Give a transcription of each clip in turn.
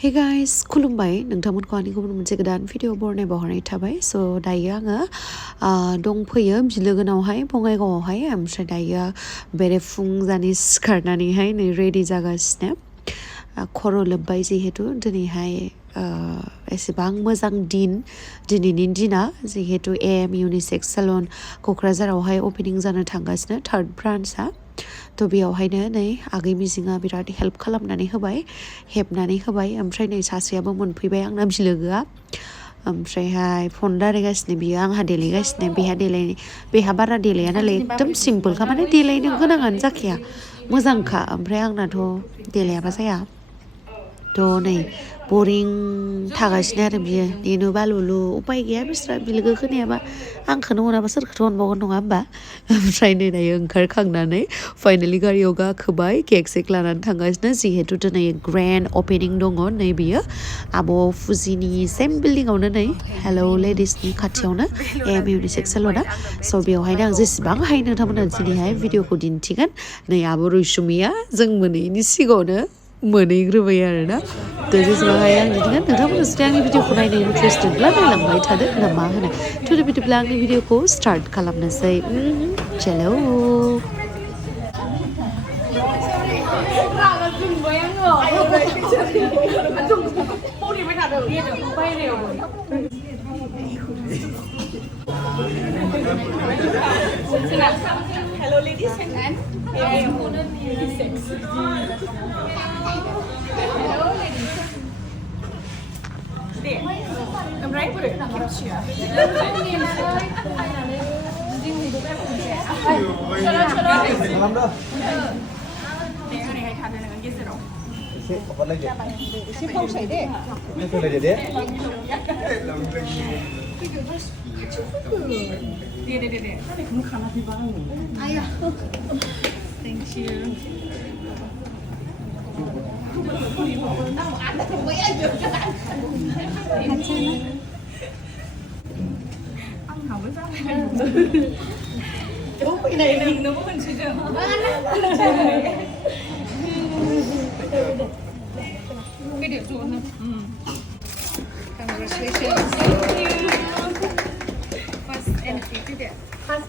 Hey guys, खुलुमबाय नोंथांमोनखौ आंनि गुबुन मोनसे गोदान भिडिअ बरनाय बावहरनाय थाबाय स' दायो आङो दंफैयो बिलोगोनावहाय बङाइगावआवहाय ओमफ्राय दायो बेरेफुंजानि सिखारनानैहाय नै रेडि जागासिनो खर' लोब्बाय जिहेतु दिनैहाय एसेबां मोजां दिनैनि दिना जिहेतु AM UNISEX SALON क'क्राझारावहाय अपेनिं जानो थांगासिनो थार्ड ब्रान्चआ थ' बेयावहायनो नै आगै मिजिङा बिराद हेल्प खालामनानै होबाय हेबनानै होबाय ओमफ्राय नै सासेयाबो मोनफैबाय आंना बिलोगोआ ओमफ्रायहाय फन रायलायगासिनो बियो आंहा देलायगासिनो बेहा बारा देलाया नालाय एकदम सिम्पोलखा माने देलायनो गोनाङानो जाखाया मोजांखा ओमफ्राय आंनाथ' देलायाबा जाया थ' नै बरिं थागासिनो आरो बियो नेनो बालुलु उपाय गैया बिस्रा बिलोगो खोनायाबा आंखौनो अनाबा सोरखौथ' अनबावगोन नङा होमबा ओमफ्राय नै दायो ओंखारखांनानै फाइनालि गारियाव गाखोबाय केक सेक लानानै थांगासिनो जिहेतु दिनै ग्रेन्ड अपेनिं दङ नै बियो आब' फुजिनि सेम बिल्डिंआवनो नै हेलौ लेडिसनि खाथियावनो AM UNISEX SALONआ स' बेवहायनो आं जेसेबां हायो नोंथांमोना दिनैहाय भिडिअखौ दिन्थिगोन नै आब' रैसुमिया जों मोनैनि सिगाङावनो मोनहैग्रोबाय आरोना थ' जेसेबां हायो आं दिन्थिगोन नोंथांमोना जुदि आंनि भिडिअखौ नायनो इन्टारेस्टेडब्ला नायलांबाय थादो ना मा होनो थ' बिदिब्ला आंनि भिडिअखौ स्टार्ट खालामनोसै चलो Hello ladies and UNISEX. Hello ladies. There. I'm right for it. Thank you. Ăn hỏng với sao cái này nhìn nó có phần gì đâu cái điểm chuột này congratulations thank you fast and efficient fast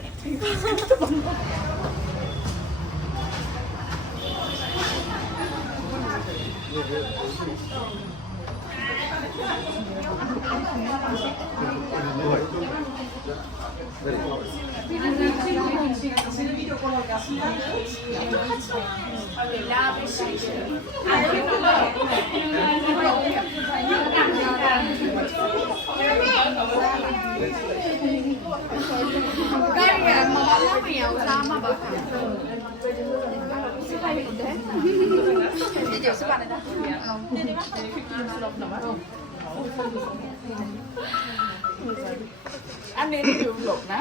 anh nên được lột ná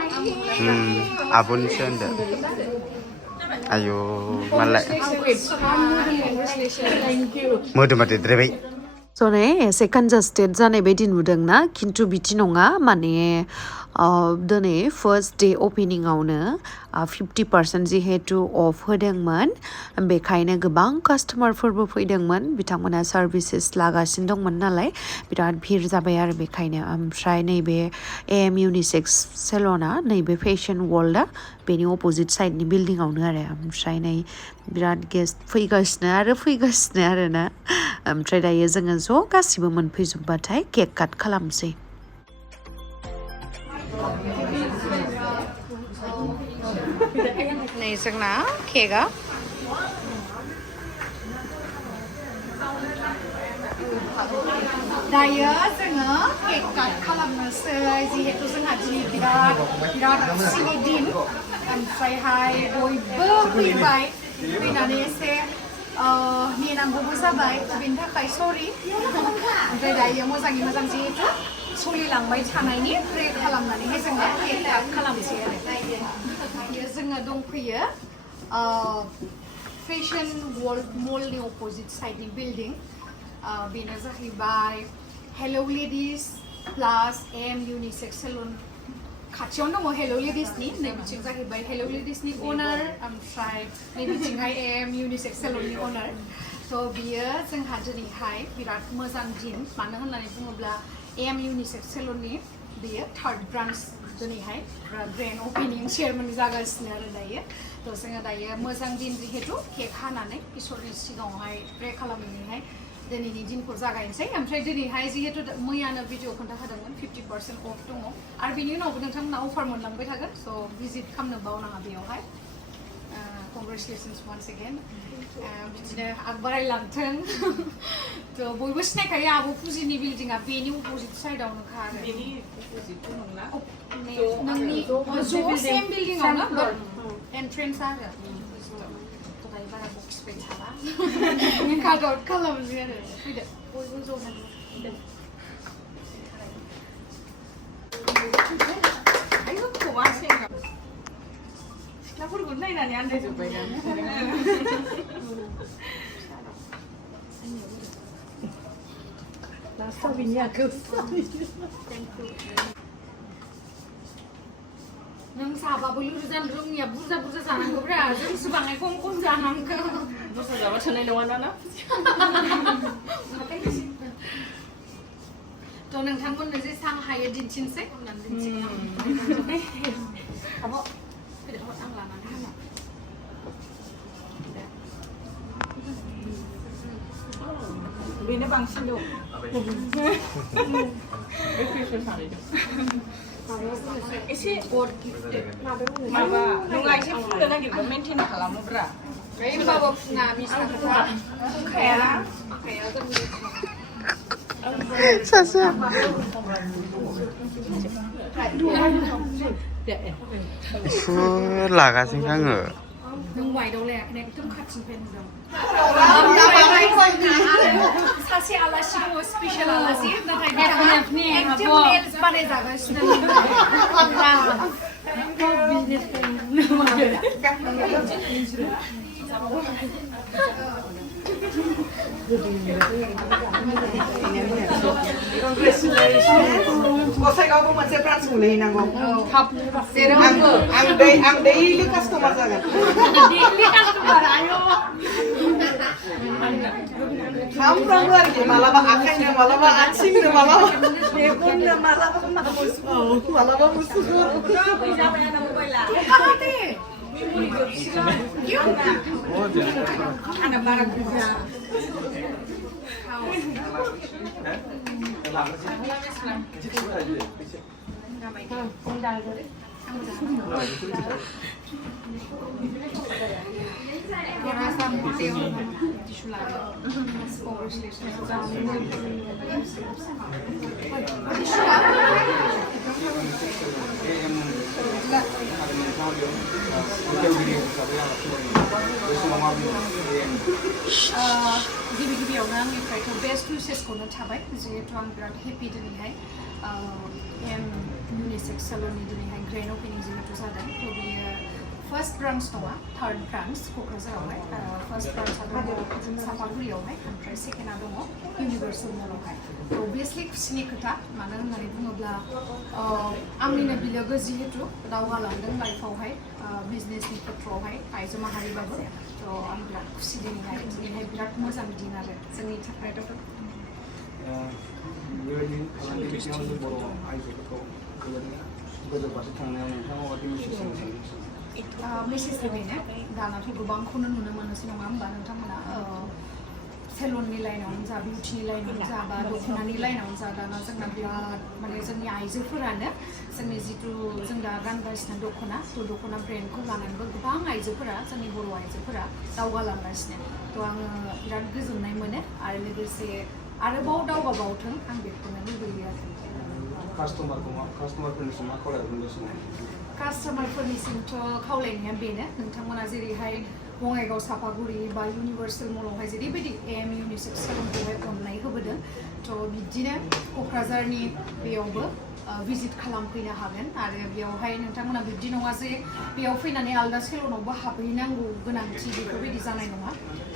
abon sende ayo malai मोदोमाथे द्रेबाय स' नै एसे कन्जास्टेड जानाय बायदि नुदोंना खिन्थु बिदि नङा माने दिनै फार्स्ट डे अपेनिंआवनो 50% जिहेतु अफ होदोंमोन बेखायनो गोबां कास्टमारफोरबो फैदोंमोन बिथांमोना सार्भिसेस लागासिनो दंमोन नालाय बिराद भिर जाबाय आरो बेखायनो ओमफ्राय नैबे AM UNISEX SALONआ नैबे फेशन वर्ल्डआ बेनि अपोजिट साइडनि बिल्डिंआवनो आरो ओमफ्राय नै बिराद गेस्ट फैगासिनो आरोना ओमफ्राय दायो जोङो ज' गासिबो मोनफैजोबबाथाय केक काट खालामसै नै जोंना केकआ दायो जोङो केक काट खालामनोसै जिहेतु जोंहा दिनै बिराद खुसिनि दिन ओमफ्रायहाय बयबो फैबाय फैनानै एसे नेनांगौबो जाबाय बेनि थाखाय सरि ओमफ्राय दायो मोजाङै मोजां जिहेतु सोलिलांबाय थानायनि प्रे खालामनानैहाय जोङो केक काट खालामसै आरो दायो जोङो दंफैयो फेशन वर्ल्ड मलनि अपोजिट साइडनि बिल्डिं बेनो जाहैबाय hello ladies plus AM UNISEX SALON खाथियावनो दङ हेलौ लेडिसनि नैबिथिं जाहैबाय हेलौ लेडिसनि अनार ओमफ्राय नैबिथिंहाय AM UNISEX SALONनि अनार थ' बियो जोंहा दिनैहाय बिराद मोजां दिन मानो होननानै बुङोब्ला एम इउनिसेक्स सेलननि बेयो थार्ड ब्रान्च दिनैहाय ग्रेन्ड अपेनिं सेरेमनि जागासिनो आरो दायो थ' जोङो दायो मोजां दिन जिहेतु केक हानानै इसोरनि सिगाङावहाय प्रे खालामनानैहाय दिनैनि दिनखौ जागायनोसै ओमफ्राय दिनैहाय जिहेतु मैयानो भिडिअ खोन्थाखादोंमोन 50% अफ दङ आरो बिनि उनावबो नोंथांमोना अफार मोनलांबाय थागोन स' भिजिट खालामनो बावनाङा बेयावहाय कंग्रेचुलेसन्स वान्स एगेन बिदिनो आगबारायलांथों थ' बयबो सिनायखायो आब' फुजिनि बिल्डिंआ बेनि अपोजिट साइडआवनोखा आरो नोंनि ज' सेम बिल्डिंआवनो एन्ट्रेन्स आरो दायो बारा बखिबाय थाला काट आउट खालामनोसै आरो फैदो बयबो ज'नो सिख्लाफोरखौ नायनानै आन्दायजोब्बाय ना लास्टआव बिनि आखायाव नों साबाबो जानो रोङिया बुरजा बुरजा जानांगौब्रा जोंसो बाङाय खम खम जानांगौ बुरजा जाबा थोनाय नङा ना थ' नोंथांमोननो जेसां हायो दिन्थिनोसै होननानै दिन्थिगोन आब' फैदो आं लानानै हाना बेनो बांसिन दं एसे माबा नङा एसे फुननो नागिरबा मेनटेन खालामोब्रा होमबाबो फुना मिसा खोथा फुंखाया सासे लागासिनो आङो नों वाइटआव लायाखै एकदम खाथिनिफ्राय नुदों सासे आलासि दङ स्पेशल आलासि नाथाय एक्टिभ नेल्स बानायजागासिनो गसाइगावबो मोनसे ब्रान्स खुलिनांगौ आं दैलि कास्टमार जागोन सामफ्रामबो आरोखि मालाबा आखाइनो मालाबा आथिंनो मालाबा मेगननो मालाबा मुसुगुर आंना बारा बुरजा गिबि गिबियावनो आंनिफ्रायथ' बेस्ट उइसेसखौनो थाबाय जिहेतु आं बिराद हेपि दिनैहाय एम इउनिसेक्स सेलननि दिनैहाय ग्रेन्ड अपेनिं जिहेतु जादों थ' बेयो फार्स्ट ब्रान्च नङा थार्ड ब्रान्च क'क्राझारावहाय फार्स्ट ब्रान्चआ दङ सापागुरियावहाय ओमफ्राय सेकेन्डआ दङ इउनिभार्सेल मलावहाय अभियासलि खुसिनि खोथा मानो होननानै बुङोब्ला आंनिनो बिलोगो जिहेतु दावगालांदों लाइफआवहाय बिजनेसनि खेथ्रआवहाय आइजो माहारिबाबो थ' आं बिराद खुसि दिनैहाय बिराद मोजां दिन आरो जोंनि थाखायथ' बेबायदि फालांगि बिथिङाव जों बर' आइजोफोरखौ गोजौ फारसे थांनायाव नोंथाङा माबायदि मेसेज होनो सानो मेसेजआ बेनो दानाथ' गोबांखौनो नुनो मोनोसै नङा होमबा नोंथांमोना सेलननि लाइनावनो जा बिउटिनि लाइनावनो जा बा दख'नानि लाइनावनो जा दाना जोंना बिराद माने जोंनि आइजोफोरानो जोंनि जिथु जों दा गानगासिनो दख'ना थ' दख'ना ब्रेन्डखौ लानानैबो गोबां आइजोफोरा जोंनि बर' आइजोफोरा दावगालांगासिनो थ' आङो बिराद गोजोननाय मोनो आरो लोगोसे आरोबाव दावगाबावथों आं बेखौनो लुबैयो आरो कास्टमारफोरनिसिम मा खावलायगोन बे समाव कास्टमारफोरनिसिमथ' खावलायनाया बेनो नोंथांमोना जेरैहाय बङाइगाव सापागुरि बा इउनिभार्सेल मलावहाय जेरैबायदि एम इउनिसेक्स सेलनखौहाय अननाय होबोदों थ' बिदिनो क'क्राझारनि बेयावबो भिजिट खालामफैनो हागोन आरो बेयावहाय नोंथांमोना बिब्दि नङा जे बेयाव फैनानै आलदा सेलनावबो हाबहैनांगौ गोनांथि बेफोरबायदि जानाय नङा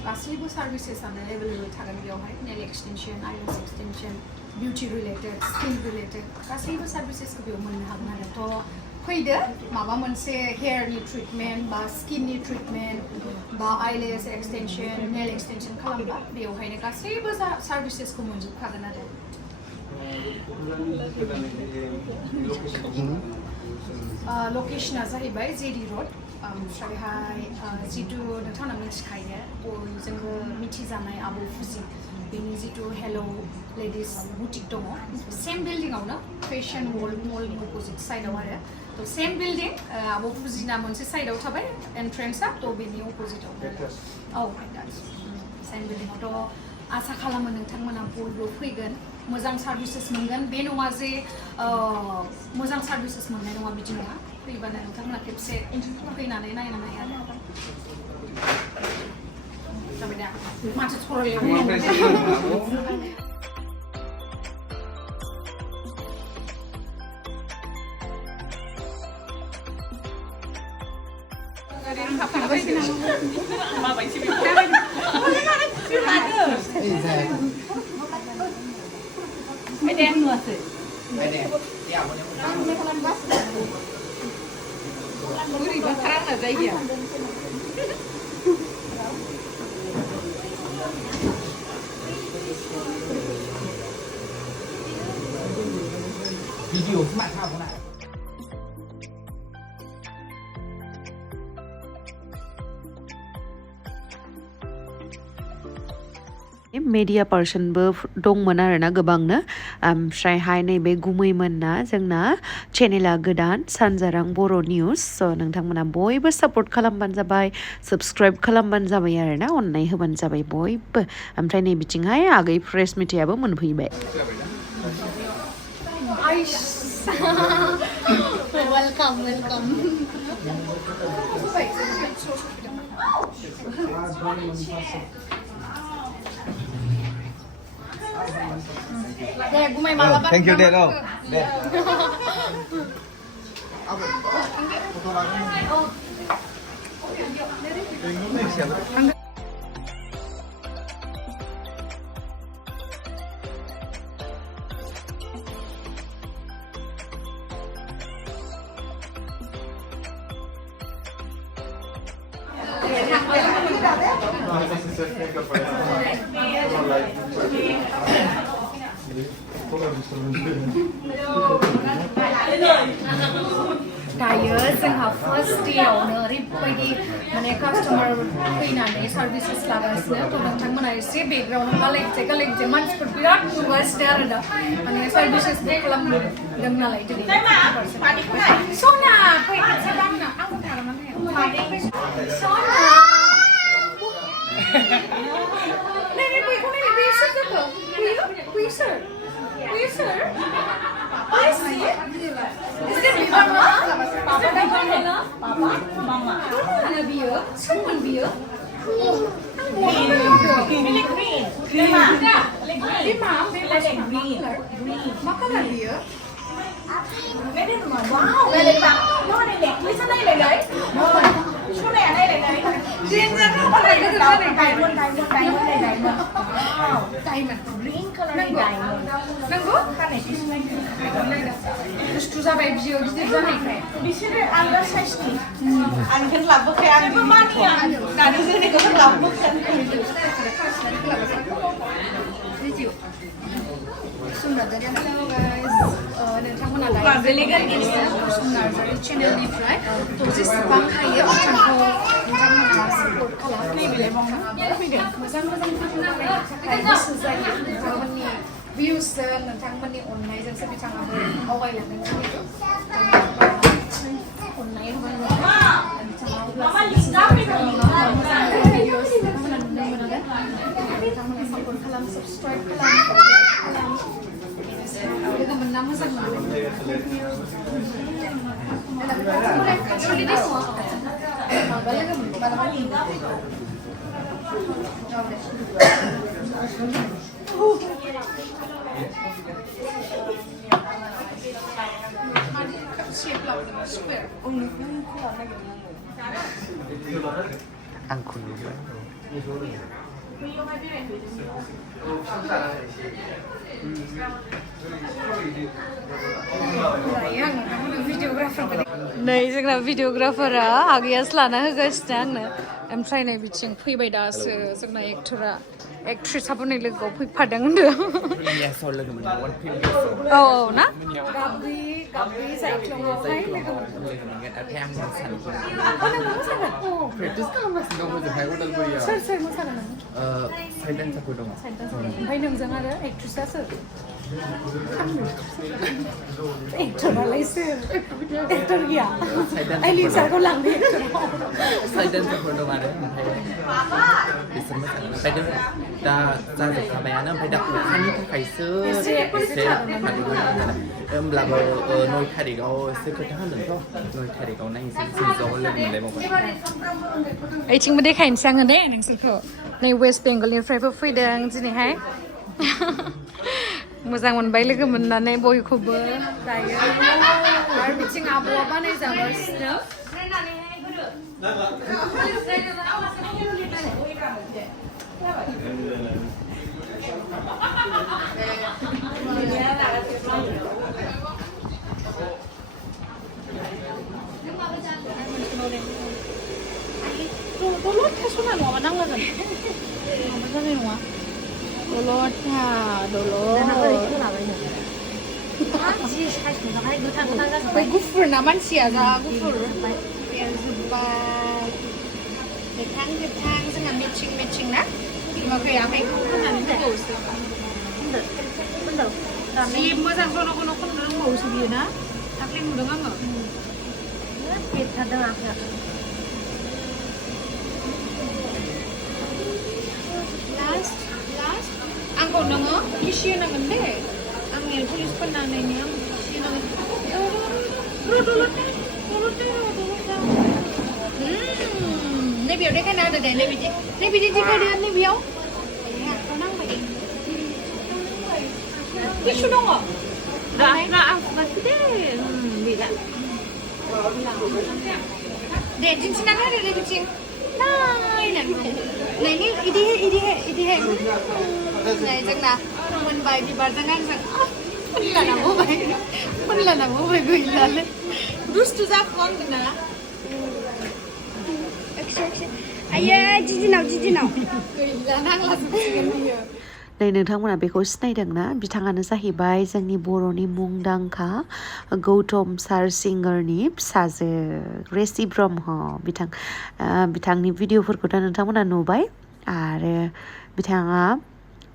गासैबो सार्भिसेसआनो एभेलेबल थागोन बेयावहाय nail extension eyelash extension beauty related skin related गासैबो सार्भिसेसखौ बेयाव मोननो हागोन आरो थ' फैदो माबा मोनसे हेयारनि ट्रिटमेन्ट बा स्किननि ट्रिटमेन्ट बा आइलेस एक्सटेनसन नेल एक्सटेनसन खालामबा बेवहायनो गासैबो सार्भिसेसखौ मोनजोबखागोन आरो लकेशना जाहैबाय जेडि रड ओमफ्रायहाय जितु नोंथांमोना मिथिखायो बयजोंबो मिथिजानाय आब' फुजि बेनि जितु हेल' लेडिस बुटिक दङ सेम बिल्डिंआवनो फेशन मलनि अपोजिट साइडआव आरो थ' सेम बिल्डिं आब' फुजिना मोनसे साइडआव थाबाय एन्ट्रेन्सआ थ' बेनि अपोजिटआव औ सेम बिल्डिंआवथ' आसा खालामो नोंथांमोना बयबो फैगोन मोजां सार्भिसेस मोनगोन बे नङा जे मोजां सार्भिसेस मोननाय नङा बिदि नङा फैबानो नोंथांमोना खेबसे फैनानै नायनो हायो आरो जाबाय दा माथो सरायलांबाय Video các bạn thao có lại media personबो दंमोन आरोना गोबांनो ओमफ्रायहाय नैबे गुमैमोनना जोंना चेनेला गोदान सानजारां बर' निउस स' नोंथांमोना बयबो सापर्ट खालामबानो जाबाय साबस्क्राइब खालामबानो जाबाय आरोना अननाय होबानो जाबाय बयबो ओमफ्राय नै बिथिंहाय आगै फ्रेस मेथाइयाबो मोनफैबाय welcome deh gue main malapan thank you deh lo deh दायो जोंहा फर्स्ट डेआवनो ओरैबायदि माने कास्टमार फैनानै सार्भिसेस लागासिनो थ' नोंथांमोना एसे बेकग्राउन्ड गालेकजे मानसिफोर बिराद नुगासिनो आरो दा माने सार्भिसेसबो खालामदों नालाय दिनै सना फै एसे दांना आंबो थारमाने सना नै बेखौ नै बे सोर जाखो कुइ सोर Is it Mama? Papa dah mana? Papa? Mama. Mana dia? Siapa dia? Green. Lima. Green. Makanan dia? Mede rumah. Wow. Mede tak. No ada dek. Lisa naik lagi. No. Cuma naik lagi. Ginger apa lagi? Diamond. Wow. Diamond. Green color diamond. Nanggu? Kan ini. Terus sampai video gitu kan? Di sini ada size ni. Angin labuk kayak angin mania. Dari sini kau labuk kan? Video. Sunnah dari hello guys. नोंथांमोना सुनार जारि चेनेलनिफ्राय थ' जेसेबां हायो बिथांखौ नोंथांमोना support खालाम मोजां भिडिअ बानायनो थाखाय गोसो जायो नोंथांमोननि भिउसजों नोंथांमोननि अननायजोंसो बिथाङाबो आवगायलांनो लुबैयो अननाय होबानो बिथाङा मोजां भिडिअस नोंथांमोना नुनो मोनगोन नोंथांमोना सापर्ट खालाम साबस्क्राइब खालाम लोगो मोनना मोजां मोनो Ang kulo. नै जोंना भिडिअग्राफारा आगैयासो लाना होगासिनो आंनो ओमफ्राय नै बिथिं फैबाय दासो जोंना एक्टरा एक्ट्रेसाबो नै लोगोआव फैफादों होनदों औ औ ना गाब्रि साइक्लङावहाय लोगो सोर सोर मोसागोन ओमफ्राय नोंजों आरो एक्ट्रेसा सोर एक्टरालाय सोर एक्टर गैया आइलिन सारखौ लांदो एक्टराव साइडेन्सफोर दं आरो ओमफ्राय दा जाजोबखाबायानो ओमफ्राय दा अखानि थाखायसो एसे होमब्लाबो 9 थारिखआव एसे खोथा होनदोंथ' 9 थारिखआव नायनोसै ज' लोगो मोनलायबावगोन ओइथिंबो देखायनोसै आङो दे नोंसोरखौ नै वेस्ट बेंगलनिफ्रायबो फैदों दिनैहाय मोजां मोनबाय लोगो मोननानै बयखौबो दायो आरो बिथिं आब'आ बानायजागासिनो दलद थास'ना नङाबा नांलागोन माबा जानाय नङा दलदथा दलद गुफुर ना मानसिया जा गुफुर एरजोब्बाय गोथां गोथां जोंहा मेचिं ना नुवाखै आखाइखौ होनानै होबावोसो जि मोजां गन' खननो रोंबावोसो बियो ना दाख्लै नुदों आङो बेरथारदों आखाइया लास्ट आंखौ नोङो गिसि होनांगोन दे आं नेल पलिस फोननानै आं गिसि होनांगोन नैबेयाव देखायना होदो दे नैबिदि देखायदो नैबेयाव आखायाव नांबाय टिसु दङ आं फुगासै दे गैला दे दिन्थिना होदो दे बिथिं नायनानै इदिहाय नै जोंना मोनबाय बिबारजों आंजों फोनलाना होबाय गैलालै दुस्थु जाखो आंजों ना आयै दिदिनाव गैला नांलाजोबसिगोन बियो नै नोंथांमोना बेखौ सिनायदोंना बिथाङानो जाहैबाय जोंनि बर'नि मुंदांखा गौतम सार सिंगारनि फिसाजो ग्रेसि ब्रह्म बिथांनि भिडिअफोरखौथ' नोंथांमोना नुबाय आरो बिथाङा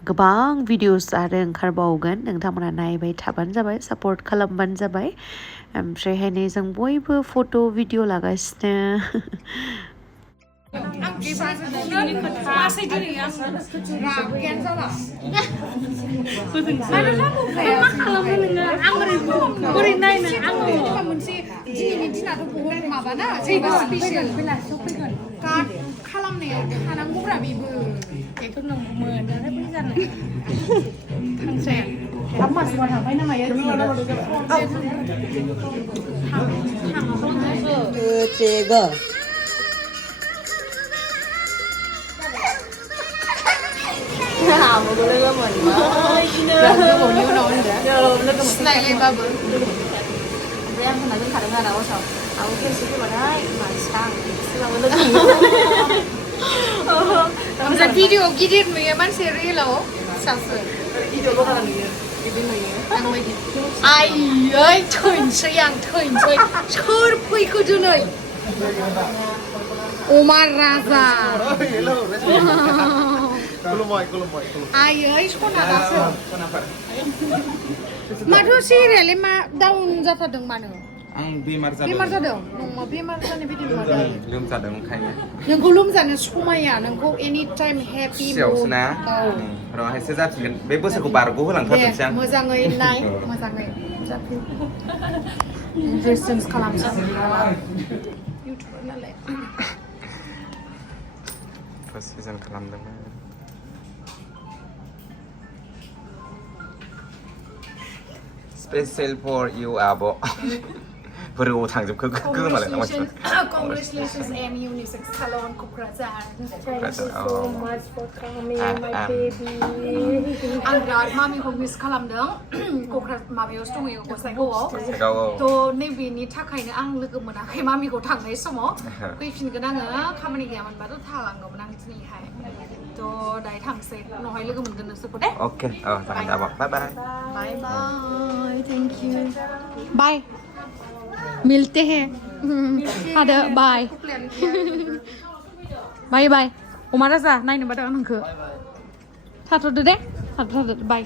गोबां भिडिअस आरो ओंखारबावगोन नोंथांमोना नायबाय थाबानो जाबाय सापर्ट खालामबानो जाबाय ओमफ्रायहाय नै जों बयबो फट' भिडिअ लागासिनो खालामनायाव थानांगौब्रा बेबो बेथ' नंगौमोन थांसै मासुवा थांबाय ना मायो 아무도 내가 뭐냐 गोबावनि उनाव होनदो सिनायलायबाबो ओमफ्राय आं होननानै खादों आरो आवासाव आं खेबसे फैबाथाय मानसिया आं सिगाङाव लोगो ओमफ्राय भिडिअ गिदिर नुयो मानसि रिलाव फिसासो भिडिअल' खालाम नुयो बिदि नुयो आंबायदि आयै थैनोसै सोर फैखो दिनै अमा राजा आयै सना दासो माथो सिरियालै मा डाउन जाथारदों मानो आं बेमार जादों नङा बेमार जानाय बायदि नङा लोमजादों ओंखायनो नोंखौ लोमजानो समाया नोंखौ एनि टाइम हेपि खुसियावसोना रहायसो जाफिनगोन बे बोसोरखौ बारग' होलांथारनोसै आं मोजाङै नाय मोजाङै जाफिन ड्रेस चेन्ज खालामसै इउटुबार नालाय फार्स्ट सिजन खालामदोंमोन Special for you, Abo. 보려고 당좀 그거 말해 나 맞죠? Congratulations and UNISEX SALON KOKRAJHAR. Thank you so much for coming, my baby. आं बिराद मामिखौ मिस खालामदों माबायावसो दंहैयो गसाइगावआव 제가 थ' नैबेनि थाखायनो आं लोगो मोनाखै मामिखौ थांनाय समाव फैफिनगोन आङो खामानि गैयामोनबाथ' थालांगौमोन आं दिनैहाय थ' दायो थांसै उनावहाय लोगो मोनगोन नोंसोरखौ दे 오케이 잠깐 잡아 바이바이 बाय बाय थेंक यू बाय मिलते हैं थादो बाय बाय बाय अमा राजा नायनो बादों आं नोंखौ थाथ'दो दे थाथ'दो बाय